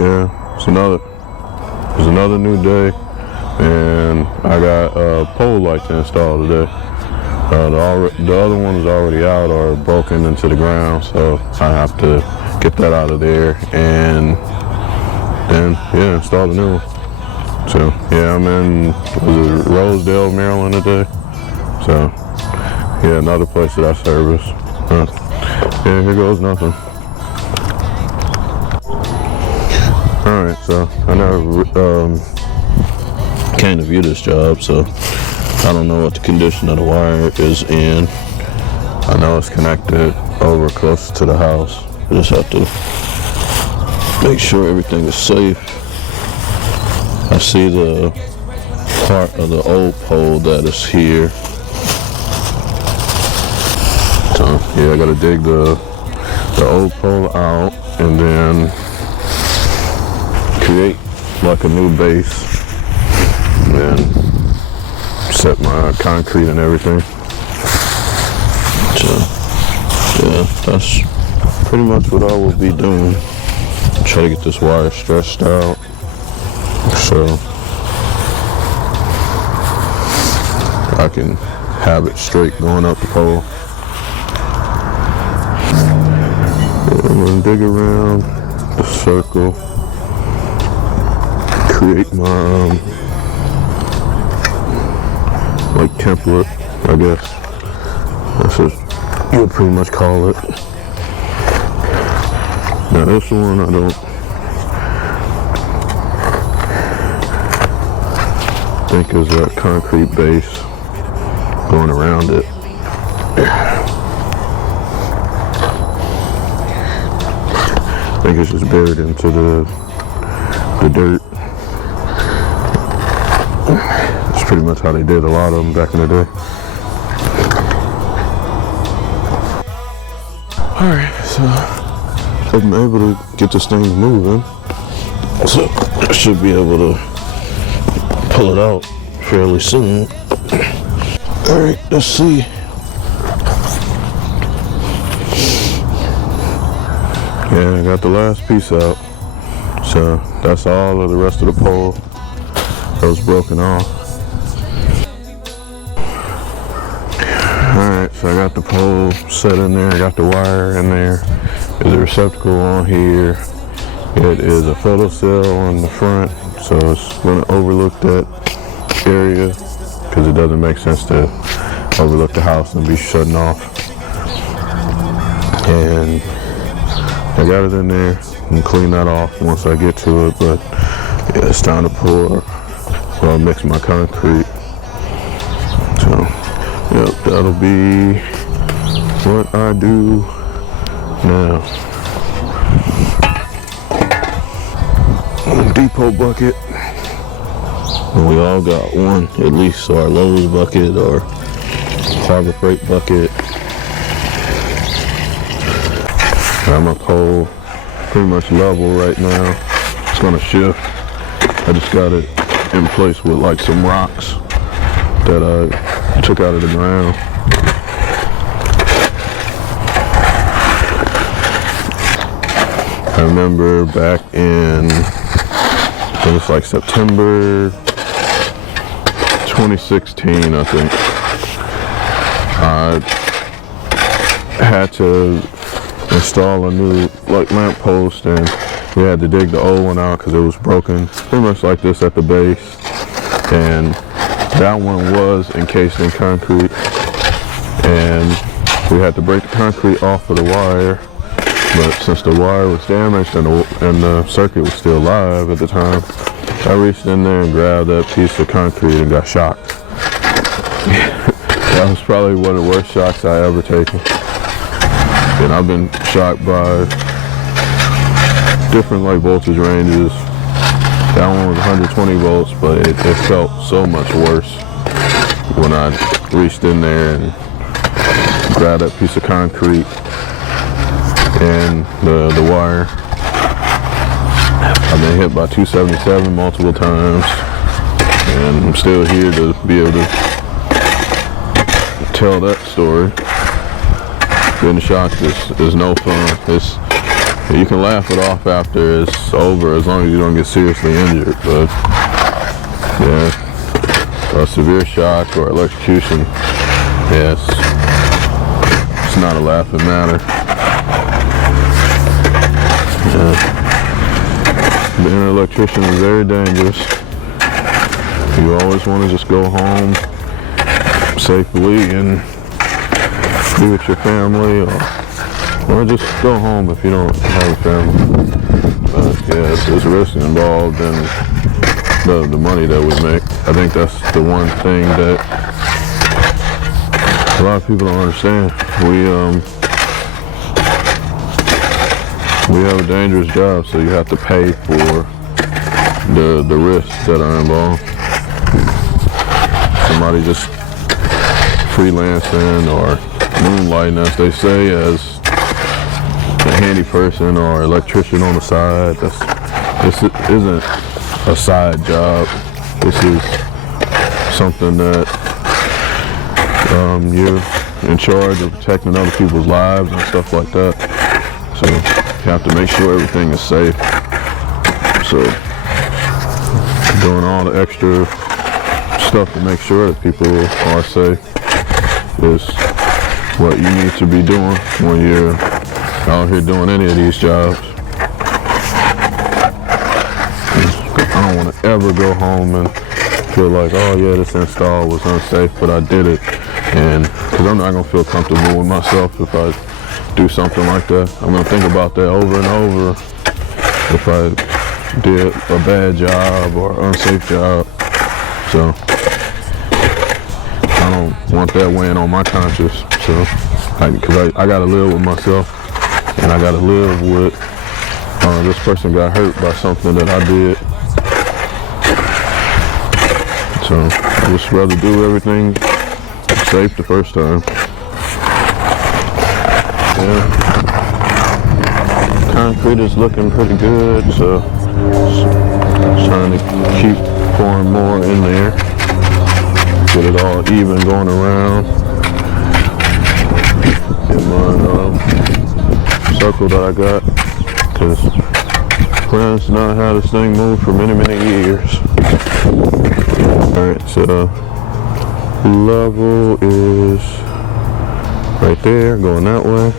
yeah, it's another new day, and I got pole lights installed today. The other one is already out or broken into the ground, so I have to get that out of there and yeah, install the new one. So yeah, I'm in Rosedale, Maryland today. So yeah, another place that I service. Yeah, here goes nothing. Alright, so I never came to view this job, so I don't know what the condition of the wire is in. I know it's connected over close to the house. I just have to make sure everything is safe. I see the part of the old pole that is here. So yeah, I gotta dig the old pole out and then create like a new base and set my concrete and everything. So yeah, that's pretty much what I will be doing. Try to get this wire stretched out so I can have it straight going up the pole. I'm gonna dig around the circle, create my like template, I guess. That's what you would pretty much call it. Now this one I don't think is a concrete base going around it. I think it's just buried into the dirt. That's pretty much how they did a lot of them back in the day. Alright, so I'm able to get this thing moving. So I should be able to pull it out fairly soon. Alright, let's see. Yeah, I got the last piece out. So that's all of the rest of the pole that was broken off. Alright, so I got the pole set in there, I got the wire in there. There's a receptacle on here. It is a photo cell on the front, so it's going to overlook that area because it doesn't make sense to overlook the house and be shutting off. And I got it in there and clean that off once I get to it, but yeah, it's time to pour, well, mix my concrete. So, yep, that'll be what I do now. Depot bucket. And we all got one, at least, so our Lowe's bucket or Harbor Freight bucket. Got my pole pretty much level right now. It's gonna shift. I just got it in place with like some rocks that I took out of the ground. I remember back in, it was like September 2016, I think. I had to install a new like lamp post, and we had to dig the old one out because it was broken, pretty much like this at the base. And that one was encased in concrete, and we had to break the concrete off of the wire. But since the wire was damaged and the circuit was still live at the time, I reached in there and grabbed that piece of concrete and got shocked. That was probably one of the worst shocks I ever taken. And I've been shocked by different like voltage ranges. That one was 120 volts, but it felt so much worse when I reached in there and grabbed that piece of concrete and the wire. I've been hit by 277 multiple times, and I'm still here to be able to tell that story. Getting shocked is no fun. You can laugh it off after it's over as long as you don't get seriously injured. But yeah, a severe shock or electrocution, yes, it's not a laughing matter. Yeah. Being an electrician is very dangerous. You always want to just go home safely and be with your family, or just go home if you don't have a family. But yeah, it's risk involved in the money that we make. I think that's the one thing that a lot of people don't understand. We have a dangerous job, so you have to pay for the risks that are involved. Somebody just freelancing or moonlighting, as they say, as a handy person or electrician on the side. This isn't a side job. This is something that you're in charge of protecting other people's lives and stuff like that. So you have to make sure everything is safe. So doing all the extra stuff to make sure that people are safe is what you need to be doing when you're out here doing any of these jobs. I don't want to ever go home and feel like, oh yeah, this install was unsafe, but I did it. And because I'm not going to feel comfortable with myself if I do something like that. I'm going to think about that over and over if I did a bad job or unsafe job. So I don't want that weighing on my conscience. So because I got to live with myself, and I got to live with this person got hurt by something that I did. So I just rather do everything safe the first time. Yeah. Concrete is looking pretty good, so just trying to keep pouring more in there, get it all even going around. In my circle that I got, because plans not how this thing moved for many years. Alright, so level is right there, going that way.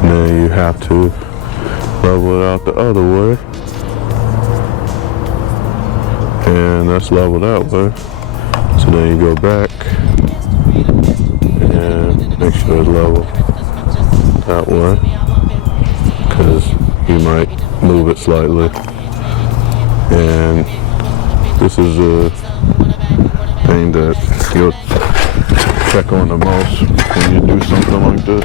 And then you have to level it out the other way. And that's leveled that way. So then you go back and make sure it's level that way, because you might move it slightly. And this is a thing that you'll check on the most when you do something like this.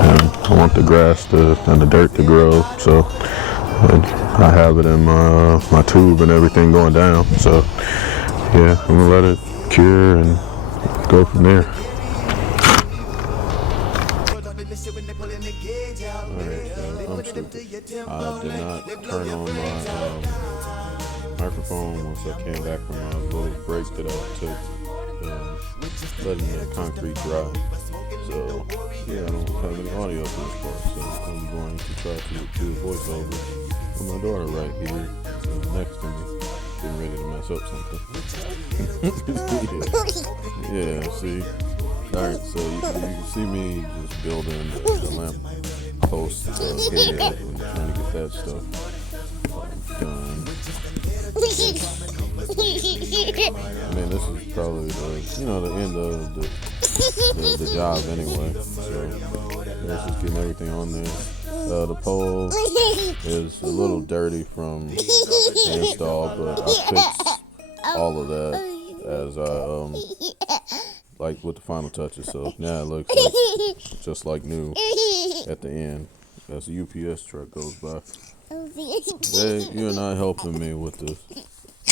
And I want the grass and the dirt to grow, so I have it in my tube and everything going down. So yeah, I'm gonna let it cure and go from there. I did not turn on my microphone once I came back from my little break that I took, letting the concrete dry. So yeah, I don't have any audio for this part, so I'm going to try to do a voiceover with my daughter right here next to me, getting ready to mess up something. Yeah, see. Alright, so you can see me just building the lamp post head and trying to get that stuff done. I mean, this is probably the end of the job anyway. So let's just getting everything on there. The pole is a little dirty from the install, but I fixed all of that as I like with the final touches. So now it looks like just like new at the end as the UPS truck goes by. Hey, you're not helping me with this,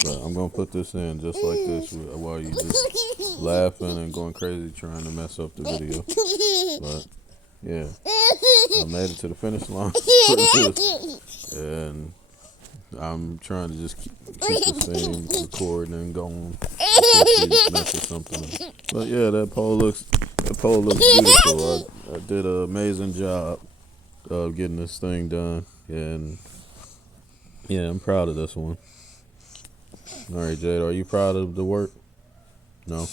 but I'm gonna put this in just like this while you just laughing and going crazy trying to mess up the video. But yeah, I made it to the finish line and I'm trying to just keep this thing recording and going before she messes something up. But yeah, that pole looks beautiful. I did an amazing job of getting this thing done, and yeah, I'm proud of this one. All right, Jade, are you proud of the work? No,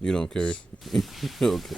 you don't care. Okay.